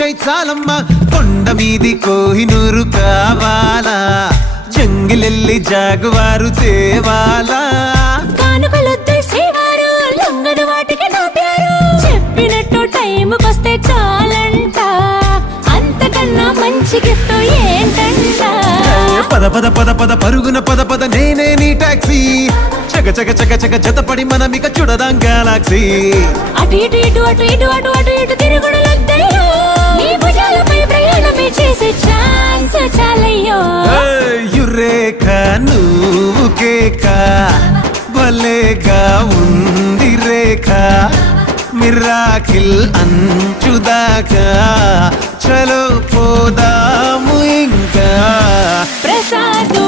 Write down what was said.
చేయి చాలమ్మా కొండ మీది కోహినూరు కావాలా జంగిలెల్లి జాగువారు తేవాలా కానుకలొద్దు సేవారు లొంగని వాటికి నా పేరు చెప్పినట్టు టైంకొస్తే చాలంట అంతకన్నా మంచి గిఫ్ట్ ఏంటంట పద పద పద పద పరుగున పద పద నేనే నీ టాక్సీ చక చక చక చక జతపడి మనమిక చూడదాం గెలాక్సీ అటు ఇటు ఇటు అటు ఇటు అటు అటు ఇటు తిరుగుడులొద్దయ్యో నీ భుజాలపై ప్రయాణమే చేసే ఛాన్స్ చాలయ్యో యురేఖ నువ్వు కేక భలేగా ఉంది రేఖ మిరాకిల్ అంచుదాకా చలో పోదాము ఇంకా ప్రసాదు